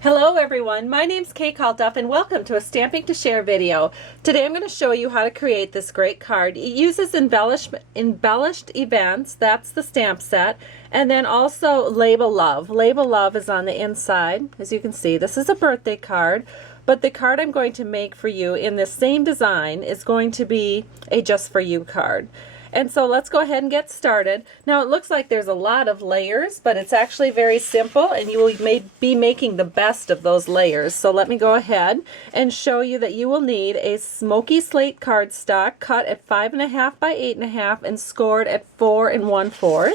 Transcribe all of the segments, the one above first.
Hello everyone, my name's Kate Kalthoff and welcome to a Stamping to Share video. Today I'm going to show you how to create this great card. It uses embellished events, that's the stamp set, and then also Label Love. Label Love is on the inside. As you can see, this is a birthday card, but the card I'm going to make for you in this same design is going to be a Just For You card. And so let's go ahead and get started. Now it looks like there's a lot of layers, but it's actually very simple and you will be making the best of those layers. So let me go ahead and show you that you will need a smoky slate cardstock cut at 5.5 by 8.5 and scored at 4 1/4.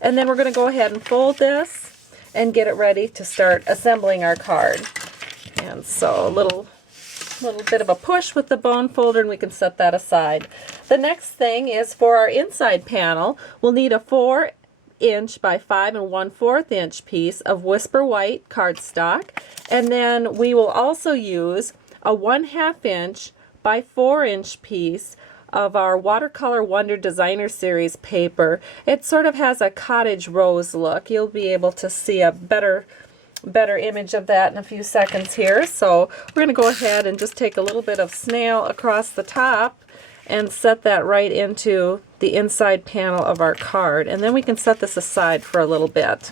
And then we're going to go ahead and fold this and get it ready to start assembling our card. And so a little bit of a push with the bone folder and we can set that aside. The next thing is for our inside panel, we'll need a 4" by 5 1/4 inch piece of Whisper White cardstock, and then we will also use a 1/2 inch by 4" piece of our Watercolor Wonder Designer Series paper. It sort of has a cottage rose look. You'll be able to see a better image of that in a few seconds here. So we're going to go ahead and just take a little bit of snail across the top and set that right into the inside panel of our card, and then we can set this aside for a little bit.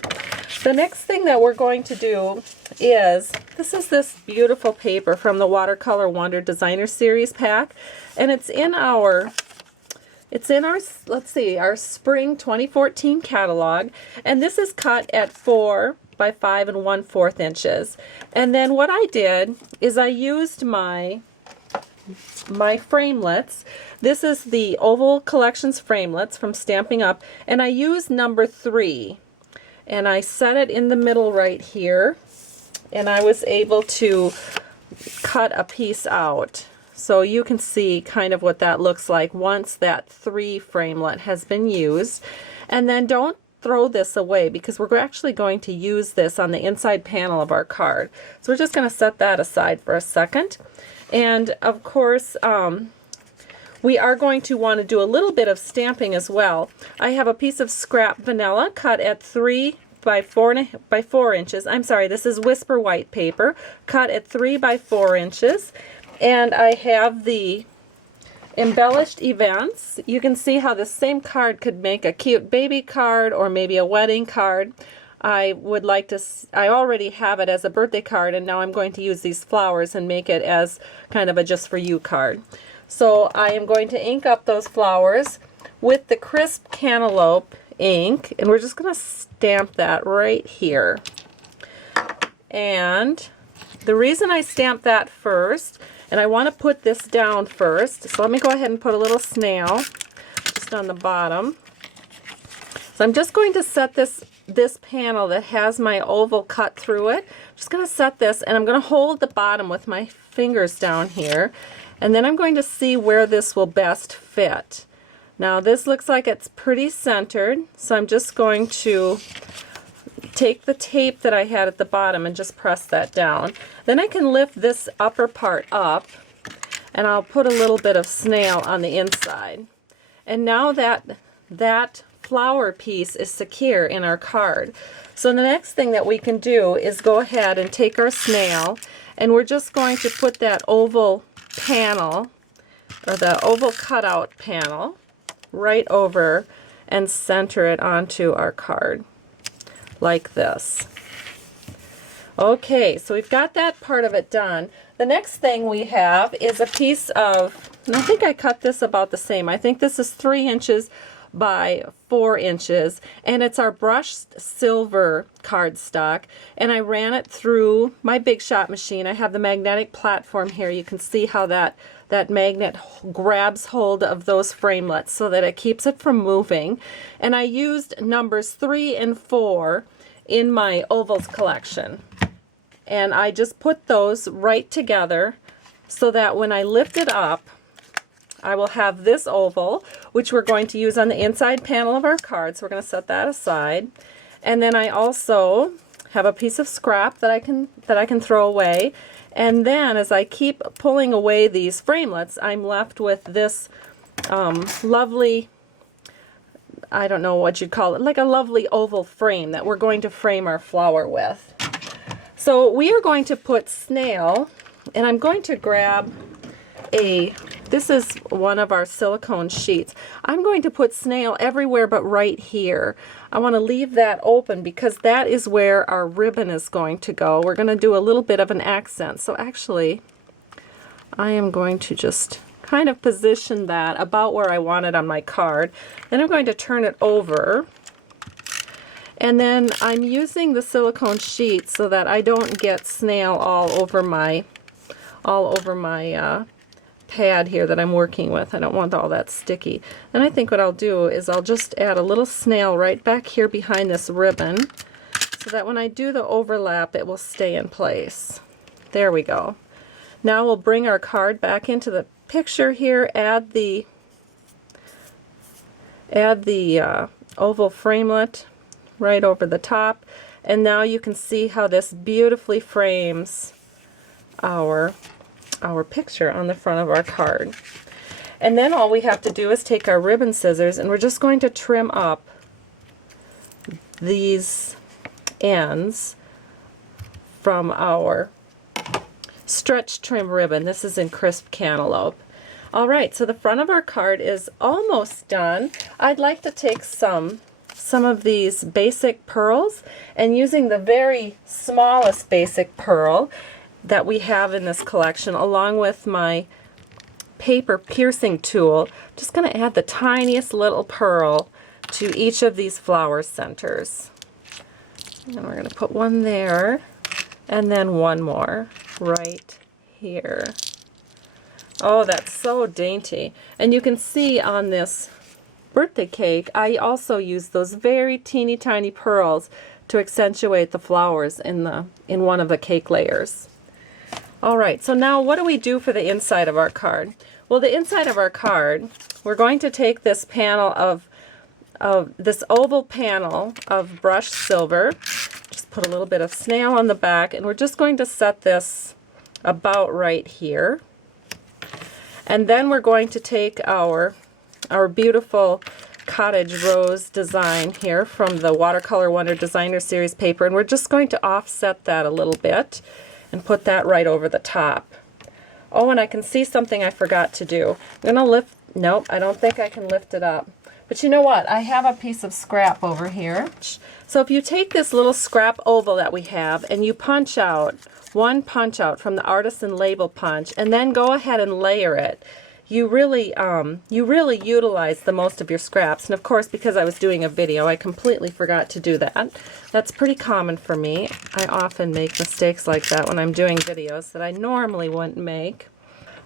The next thing that we're going to do is, this is this beautiful paper from the Watercolor Wonder Designer Series pack, and it's in our let's see, our spring 2014 catalog, and this is cut at 4 by 5 1/4 inches. And then what I did is I used my framelits. This is the Oval Collections framelits from Stampin' Up, and I used number 3, and I set it in the middle right here, and I was able to cut a piece out. So you can see kind of what that looks like once that 3 framelit has been used. And then don't throw this away because we're actually going to use this on the inside panel of our card. So we're just going to set that aside for a second. And of course, we are going to want to do a little bit of stamping as well. I have a piece of scrap vanilla cut at 3 by 4 inches. I'm sorry, this is Whisper White paper cut at 3 by 4 inches. And I have the Embellished events. You can see how the same card could make a cute baby card or maybe a wedding card. I already have it as a birthday card, and now I'm going to use these flowers and make it as kind of a Just For You card. So I am going to ink up those flowers with the crisp cantaloupe ink, and we're just going to stamp that right here. And the reason I stamp that first, and I want to put this down first, so let me go ahead and put a little snail just on the bottom. So I'm just going to set this panel that has my oval cut through it. I'm just going to set this, and I'm going to hold the bottom with my fingers down here, and then I'm going to see where this will best fit. Now this looks like it's pretty centered, so I'm just going to take the tape that I had at the bottom and just press that down. Then I can lift this upper part up, and I'll put a little bit of snail on the inside. And now that flower piece is secure in our card. So the next thing that we can do is go ahead and take our snail, and we're just going to put that oval panel, or the oval cutout panel, right over and center it onto our card like this. Okay, so we've got that part of it done. The next thing we have is a piece of, and I think I cut this about the same. I think this is 3 inches by 4 inches, and it's our brushed silver cardstock, and I ran it through my Big Shot machine. I have the magnetic platform here. You can see how that magnet grabs hold of those framelits so that it keeps it from moving. And I used numbers 3 and 4 in my ovals collection. And I just put those right together so that when I lift it up, I will have this oval, which we're going to use on the inside panel of our card. So we're going to set that aside. And then I also have a piece of scrap that I can throw away. And then as I keep pulling away these framelits, I'm left with this lovely, I don't know what you'd call it, like a lovely oval frame that we're going to frame our flower with. So we are going to put snail, and I'm going to grab this is one of our silicone sheets. I'm going to put snail everywhere but right here. I want to leave that open because that is where our ribbon is going to go. We're going to do a little bit of an accent. So actually, I am going to just kind of position that about where I want it on my card. Then I'm going to turn it over. And then I'm using the silicone sheet so that I don't get snail all over my pad here that I'm working with. I don't want all that sticky. And I think what I'll do is I'll just add a little snail right back here behind this ribbon so that when I do the overlap it will stay in place. There we go. Now we'll bring our card back into the picture here, add the oval framelit right over the top, and now you can see how this beautifully frames our picture on the front of our card. And then all we have to do is take our ribbon scissors and we're just going to trim up these ends from our stretch trim ribbon. This is in crisp cantaloupe. Alright, so the front of our card is almost done. I'd like to take some of these basic pearls, and using the very smallest basic pearl that we have in this collection, along with my paper piercing tool, just going to add the tiniest little pearl to each of these flower centers. And we're going to put one there, and then one more right here. Oh, that's so dainty. And you can see on this birthday cake, I also use those very teeny tiny pearls to accentuate the flowers in one of the cake layers. Alright, so now what do we do for the inside of our card? Well, the inside of our card, we're going to take this panel of this oval panel of brushed silver, just put a little bit of snail on the back, and we're just going to set this about right here. And then we're going to take our beautiful cottage rose design here from the Watercolor Wonder Designer Series paper, and we're just going to offset that a little bit and put that right over the top. Oh, and I can see something I forgot to do. I'm going to lift, nope, I don't think I can lift it up. But you know what? I have a piece of scrap over here. So if you take this little scrap oval that we have and you punch out one punch out from the Artisan Label Punch and then go ahead and layer it, you really utilize the most of your scraps. And of course, because I was doing a video, I completely forgot to do that. That's pretty common for me. I often make mistakes like that when I'm doing videos that I normally wouldn't make.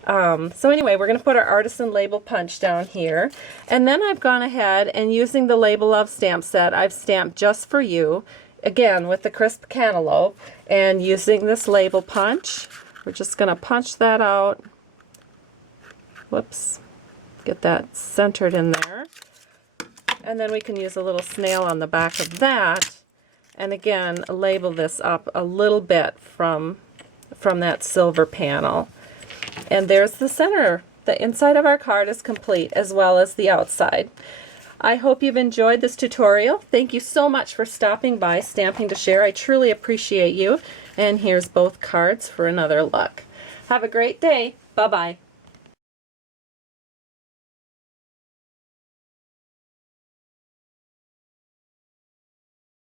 So anyway, we're going to put our Artisan Label Punch down here. And then I've gone ahead and using the Label Love stamp set, I've stamped Just For You, again with the crisp cantaloupe, and using this label punch, we're just going to punch that out. Whoops, get that centered in there. And then we can use a little snail on the back of that, and again label this up a little bit from that silver panel. And there's the center. The inside of our card is complete, as well as the outside. I hope you've enjoyed this tutorial. Thank you so much for stopping by Stamping to Share. I truly appreciate you. And here's both cards for another look. Have a great day. Bye-bye.